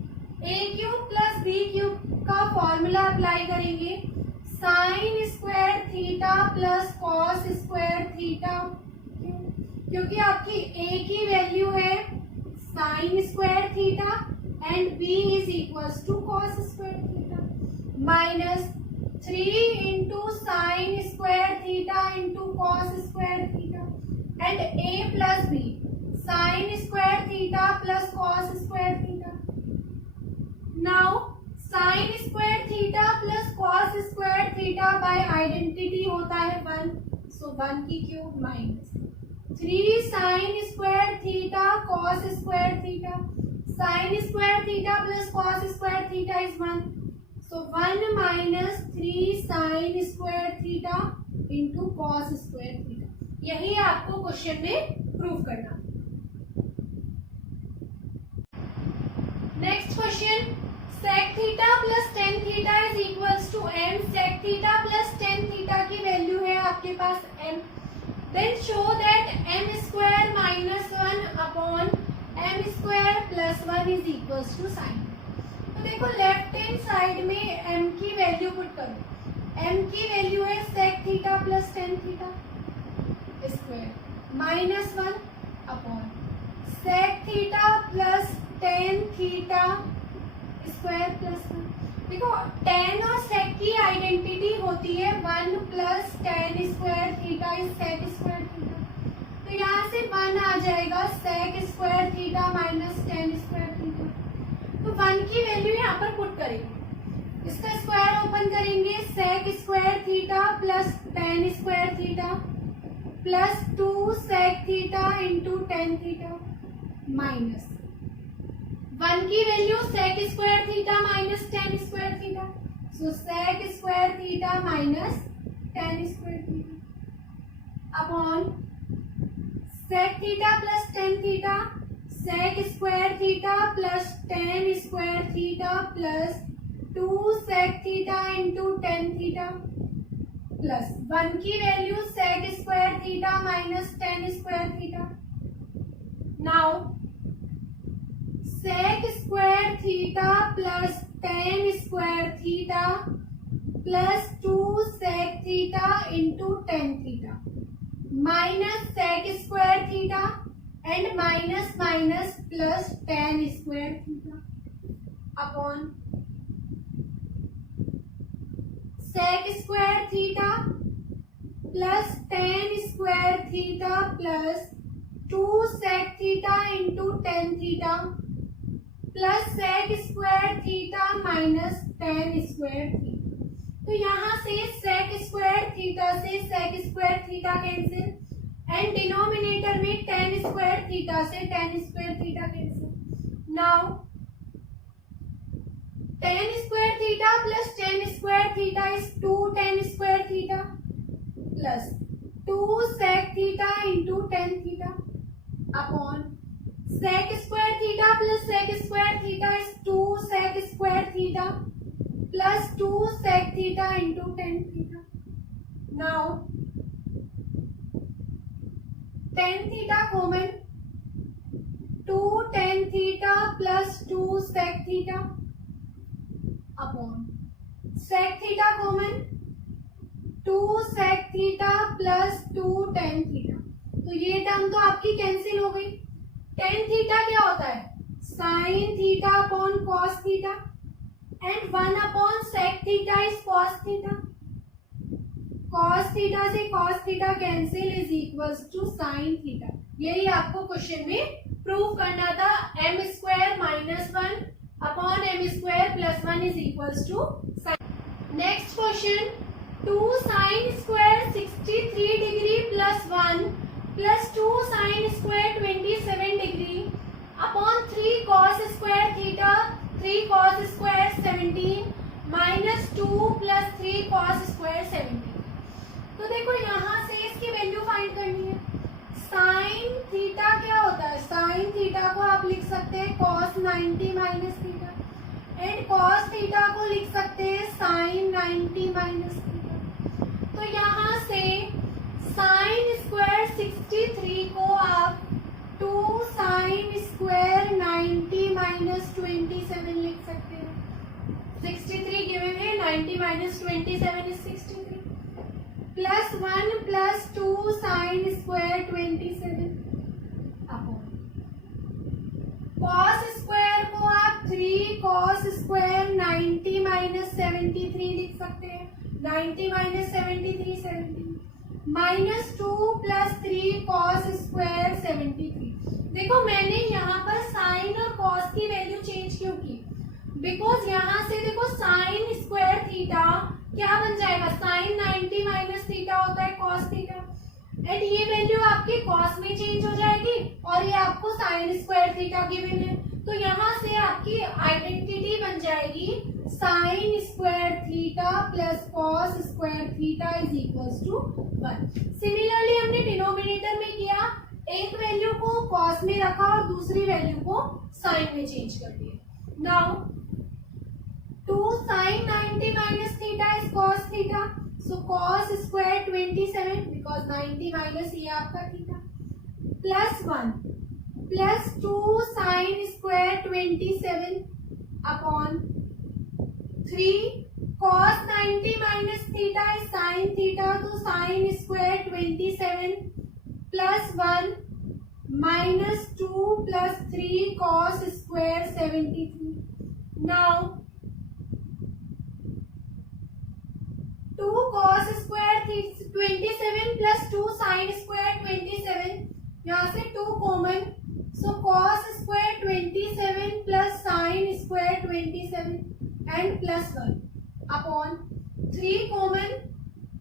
a cube plus B cube का फॉर्मूला अप्लाई करेंगे sine square theta plus cos square theta, क्योंकि आपकी a की वैल्यू है sine square theta and b is equals to cos square theta minus 3 into sine square theta into cos square theta and a plus B sine square theta plus cos square theta. Now sine square theta plus cos square theta by identity होता है 1, so 1 की cube minus 3 sine square theta cos square theta. Sine square theta plus cos square theta is 1, so 1 minus 3 sin square theta into cos square theta. यही आपको question में prove करना. Next question, sec theta plus tan theta is equals to m. sec theta plus tan theta की value है आपके पास m. Then show that m square minus 1 upon m square plus 1 is equals to sine. तो देखो left hand side में m की value put करो. m की वैल्यू है sec theta plus tan theta square minus 1 upon sec theta plus tan theta square plus 1। देखो tan और sec की आइडेंटिटी होती है 1 plus tan square theta is sec square theta. तो यहाँ से 1 आ जाएगा sec square theta minus tan square theta. तो 1 की वैल्यू यहाँ पर पुट करेंगे, इसका स्क्वायर ओपन करेंगे, sec square theta plus tan square theta plus 2 sec theta into tan theta minus 1 की value sec square theta minus tan square theta, so sec square theta minus tan square theta upon sec theta plus tan theta, sec square theta plus tan square theta plus 2 sec theta into tan theta plus 1 की value sec square theta minus tan square theta. Now sec square theta plus tan square theta plus 2 sec theta into tan theta minus sec square theta and minus minus plus tan square theta upon sec square theta plus tan square theta plus 2 sec theta into tan theta plus sec square theta minus tan square theta. तो यहाँ से sec square theta से sec square theta cancel and denominator में tan square theta से tan square theta cancel. Now tan square theta plus tan square theta is 2 tan square theta plus 2 sec theta into tan theta upon sec square theta plus sec square theta is 2 sec square theta plus 2 sec theta into tan theta. Now tan theta common, 2 tan theta plus 2 sec theta upon sec theta common, 2 sec theta plus 2 tan theta. तो ये term तो आपकी cancel हो गई। tan theta क्या होता है, sin theta upon cos theta and 1 upon sec theta is cos theta. cos theta से cos theta cancel is equals to sin theta. यही आपको क्वेश्चन में प्रूव करना था। m square minus 1 upon m square plus 1 is equals to sin। Next question, 2 sin square 63 degree plus 1 plus 2 sin square 27 degree upon 3 cos square theta 3 cos square 17 minus 2 plus 3 cos square 17। तो देखो यहाँ से इसकी value find करनी है। Sign theta क्या होता है, साइन थीटा को आप लिख सकते हैं cos 90 minus theta and cos theta को लिख सकते हैं sin 90 माइनस थीटा। तो यहाँ से साइन स्क्वायर 63 को आप 2 sin स्क्वायर 90 माइनस 27 लिख सकते हैं। 63 गिवन है, 90 minus 27 is 63 plus 1 plus 2 sin square 27 upon cos square को आप 3 cos स्क्वायर 90 माइनस 73 लिख सकते हैं। 90 minus 73 70 minus 2 plus 3 cos square 73। देखो मैंने यहाँ पर साइन और cos की वैल्यू चेंज क्यों की, बिकॉज यहाँ से देखो साइन स्क्वायर थीटा क्या बन जाएगा, साइन 90 माइनस थीटा होता है cos थीटा एंड ये वैल्यू आपके cos में चेंज हो जाएगी और ये आपको साइन स्क्वायर थीटा गिवन है। तो यहाँ से आपकी आइडेंटिटी बन जाएगी sine square theta plus cos square theta is equals to 1। Similarly हमने डिनोमिनेटर में किया, एक वैल्यू को cos में रखा और दूसरी वैल्यू को साइन में चेंज कर दिया। Now 2 sin 90 minus theta is cos theta. So cos square 27 because 90 minus ये आपका theta plus 1 plus 2 sin square 27 upon 3 cos 90 minus theta is sin theta, तो sin square 27 plus 1 -2 plus 3 cos square 73. Now 2 cos square 27 plus 2 sin square 27. यहाँ से 2 common, so cos square 27 plus sin square 27 and plus 1 upon 3 common,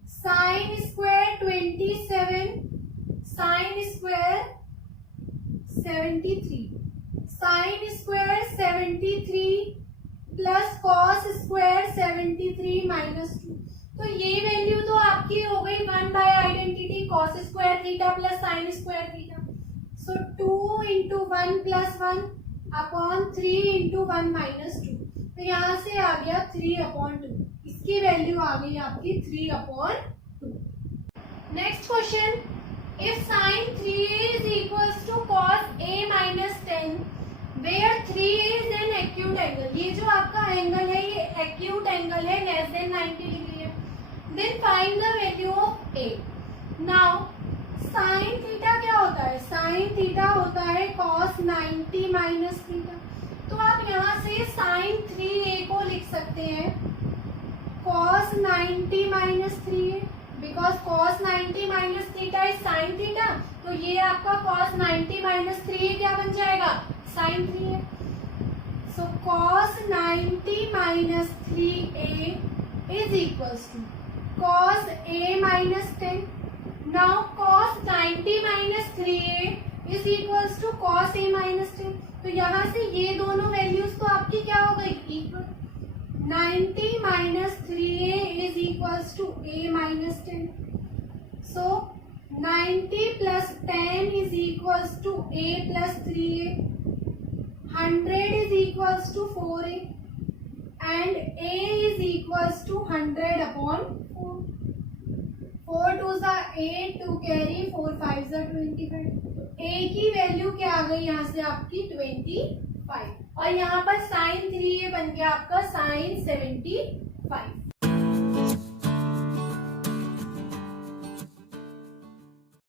sin square 27 sin square 73, sin square 73 plus cos square 73 minus 2. तो ये value तो आपकी हो गई 1 by identity cos square theta plus sine square theta. So 2 into 1 plus 1 upon 3 into 1 minus 2. तो यहाँ से आ गया 3 अपॉन 2. इसकी वैल्यू आ गई आपकी 3 upon 2. Next question, if sine 3a is equals to cos a minus 10 where 3a is an acute angle. ये जो आपका एंगल है ये एक्यूट एंगल है, लेस देन 90 डिग्री है. Then find the value of a. Now sine theta क्या होता है? साइन थीटा होता है cos 90 माइनस थीटा. तो आप यहाँ से साइन 3a को लिख सकते हैं cos 90 minus 3a, because cos 90 minus theta is sine theta. तो ये आपका cos 90 माइनस 3a क्या बन जाएगा? Sine 3a. So cos 90 minus 3a is equals to cos a minus 10. Now cos 90 minus 3a is equals to cos a minus 10. तो यहाँ से ये दोनों वैल्यूज तो आपकी क्या हो गई? Equal. 90 minus 3a is equals to a minus 10. So 90 plus 10 is equals to a plus 3a. 100 is equals to 4a. And a is equals to 100 upon 4. 4 2s are 8, 2 carry, 4 5s are 25. a की value क्या आ गई यहाँ से आपकी? 25. और यहाँ पर साइन 3a बन गया आपका साइन 75.